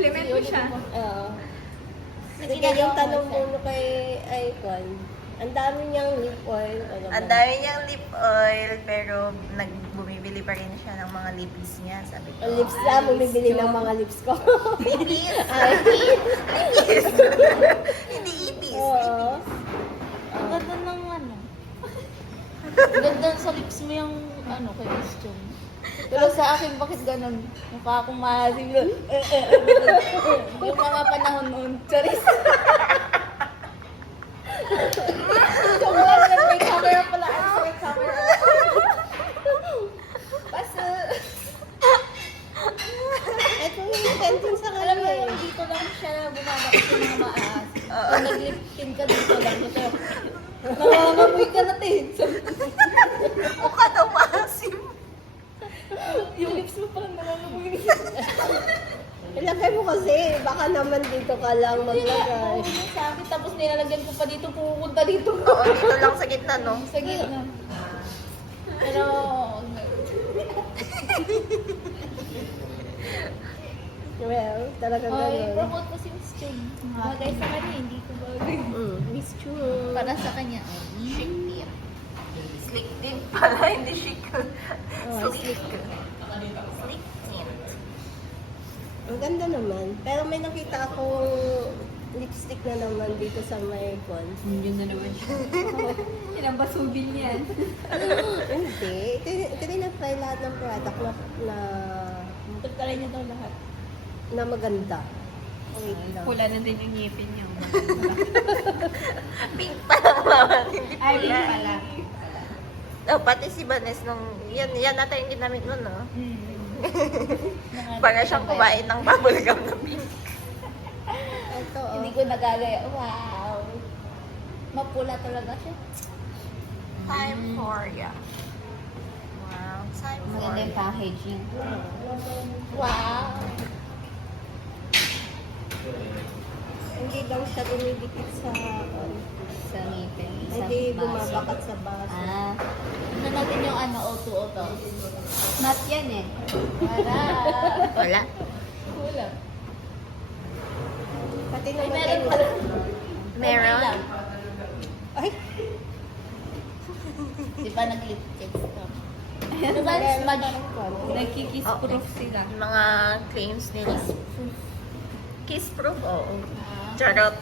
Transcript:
Compliment mo siya. Oo. Sige, yung tanong mo kay Icon, ang dami niyang lip oil. Ang dami niyang lip oil, pero bumibili pa rin siya ng mga lippies niya, sabi ko. Ang lips na, bumibili ng mga lips ko. Lippies? Ay, Lippies! Hindi ipis, oo. Ang ganda ng ano. Ang ganda sa lips mo yung ano, kay Christian. Pero sa akin, bakit ganun? Mukha akong maasim. Yung mga panahon noon. Charis. May camera pala. I'm sorry, camera. Basta. Ito yung intention sa Alam mo kanya. yung dito lang siya bumabak sa mga maas. Pag nag-lip-tin ka dito lang. Ito. Nangangamoy ka na, te. Mukha daw maasim. Yung lips mo parang nangangamoy. Ilagay mo kasi, baka naman dito ka lang maglagay. Sa akin, tapos nilalagyan ko pa dito, pupunta dito. Oo, dito lang sa gitna, no? Sa gitna. Pero, Well, talagang ay, ganun. promote ko si Miss Chun. Bagay sa kanya, hindi ko bagay. Miss Chun. Para sa kanya, chic tip. Slick tint pala, hindi chic. Oh, Slick. Slick tint. Ang ganda naman. Pero may nakita akong lipstick na naman dito sa my phone. Yun na naman siya. Pinambasubin yan. Hindi. Ito rin na-try lahat ng product Tagtalay niya daw lahat. na maganda. Wait lang. Pula na din yung ngipin niyo. Pink pa lang mama, hindi Ay, pula. pink pala. Oh, pati si Vanessa nung, yan nata yung ginamit mo, no? Mga- Para siyang kumain ng bubble gum na pink. Ito, oh. Hindi ko nagagaya. Wow. Mapula talaga siya. Time for ya. Wow, time for Maganda yung ya. packaging. Wow. Hindi lang siya dumidikit sa Sa ngipin. Sa hindi baso. bumabakat sa baso. Ah, Ano natin yung ano, O2O to? not yan eh. Para. Wala. Kulang. Pati Ay, naman meron kayo. pala. Meron? Okay lang. Ay, Di ba nag-lip text ka? Ano ba? Smudge. Nagkikiss Okay. proof sila. Yung mga claims nila. Kiss proof, oo. Ah. Charot.